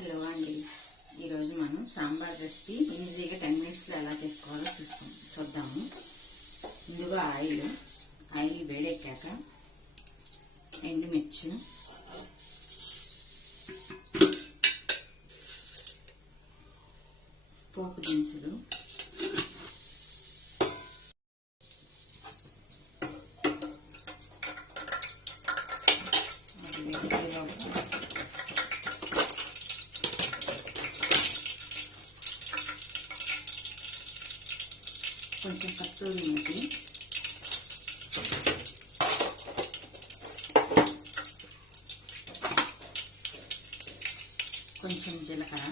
Hello అండి, ఈరోజు మనం సాంబార్ రెసిపీ ఈజీగా 10 మినిట్స్లో ఎలా చేసుకోవాలో చూద్దాము. ముందుగా ఆయిల్ వేడెక్కాక ఎండుమిర్చి, పోపు దినుసులు, కొంచెం కస్తూరి మేతి, కొంచెం జీలకర్ర,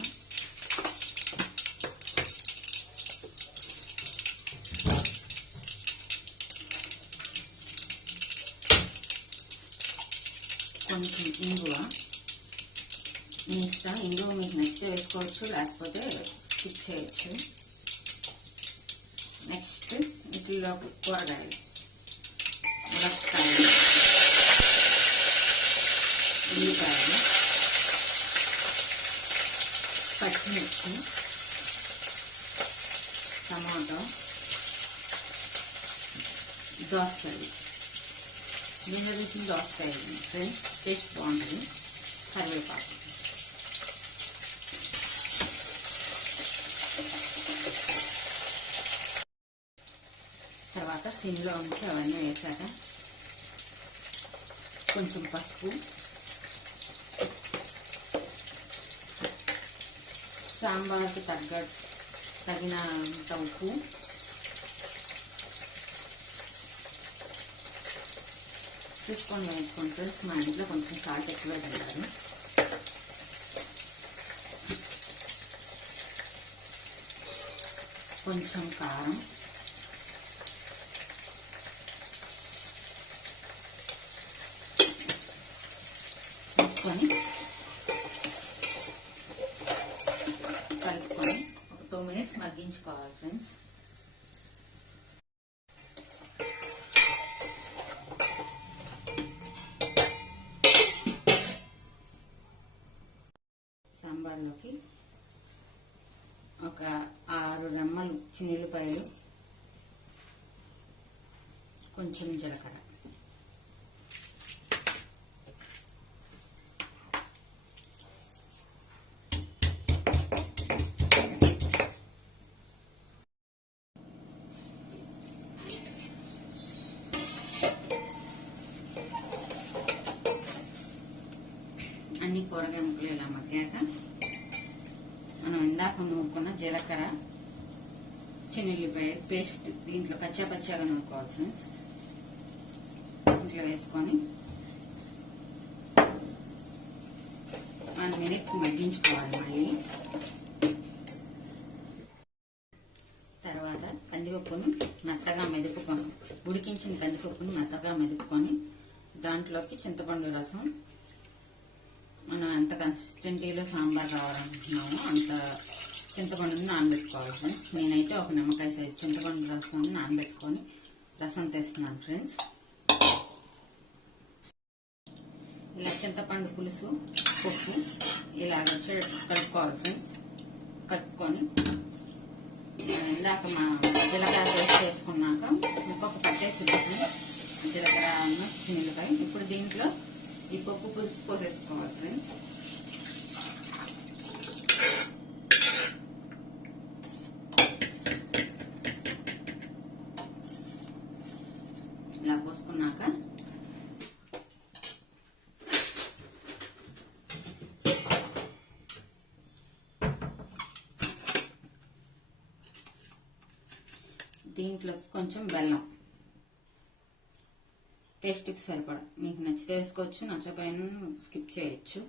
కొంచెం ఇంగువ. మీ ఇష్టం, ఇంగువ మీకు నచ్చితే వేసుకోవచ్చు, లేకపోతే స్కిప్ చేయొచ్చు. నెక్స్ట్ వీటిలో కూరగాయలు, మునక్కాయలు, ఉల్లిపాయలు, పచ్చిమిర్చి, టమాటో, దోసకాయలు. దీనిలో తీసిన దోసకాయలు ఫ్రెండ్స్, టేస్ట్ బాగుంటుంది. కరివేపాకు, తర్వాత సిమ్లో ఉంచి అవన్నీ వేసాక కొంచెం పసుపు, సాంబార్కి తగినంత ఉప్పు, చూసుకొని వేసుకోండి ఫ్రెండ్స్. మా ఇంట్లో కొంచెం సాల్ట్ ఎక్కువ తింటారు. కొంచెం కారం, వేసుకొని కలుపుకొని ఒక 2 మినిట్స్ మగ్గించుకోవాలి ఫ్రెండ్స్. సాంబార్లోకి ఒక 6 రెమ్మలు చిన్నులపాయలు, కొంచెం జీలకర్ర, అన్ని కూరగాయ ముక్కలు ఇలా మగ్గాక మనం ఇందాక నూరుకున్న జీలకర్ర, చిన్నుల్లిపాయ పేస్ట్ దీంట్లో పచ్చాగా నూరుకోవాలి ఫ్రెండ్స్. ఇంట్లో వేసుకొని 1 మినిట్ మగ్గించుకోవాలి. మళ్ళీ తర్వాత కందిపప్పును మెత్తగా మెదుపుకొని, ఉడికించిన కందిపప్పును మెత్తగా మెదుపుకొని దాంట్లోకి చింతపండు రసం, మనం ఎంత కన్సిస్టెంటీలో సాంబార్ కావాలనుకుంటున్నామో అంత చింతపండుని నానబెట్టుకోవాలి ఫ్రెండ్స్. నేనైతే ఒక నిమ్మకాయ సైజు చింతపండు రసం నానబెట్టుకొని రసం తెస్తున్నాను ఫ్రెండ్స్. ఇలా చింతపండు పులుసు, పప్పు ఇలాగ కలుపుకోవాలి ఫ్రెండ్స్. కలుపుకొని ఇందాక మా జీలకర్ర పేస్ట్ చేసుకున్నాక ఇంకొక పట్టేసి జీలకర్ర చిన్నులపాయ. ఇప్పుడు దీంట్లో ఈ పప్పు పులుసు పోసేసుకోవాలి ఫ్రెండ్స్. ఇలా పోసుకున్నాక దీంట్లో కొంచెం బెల్లం, టేస్ట్కి సరిపడా, మీకు నచ్చితే వేసుకోవచ్చు, నచ్చపోయినా స్కిప్ చేయొచ్చు.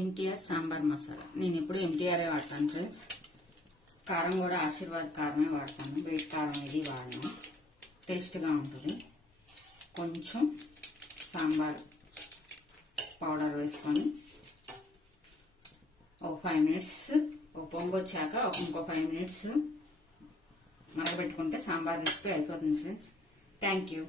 ఎంటీఆర్ సాంబార్ మసాలా, నేను ఎప్పుడు ఎంటీఆర్ఏ వాడతాను ఫ్రెండ్స్. కారం కూడా ఆశీర్వాద్ కారమే వాడతాను, బయట కారం ఇది వాడను, టేస్ట్గా ఉంటుంది. కొంచెం సాంబార్ పౌడర్ వేసుకొని ఒక 5 మినిట్స్, ఒక పొంగు వచ్చాక ఇంకో 5 మినిట్స్ మరగబెట్టుకుంటే సాంబార్ రెసిపీ అయిపోతుంది ఫ్రెండ్స్. Thank you.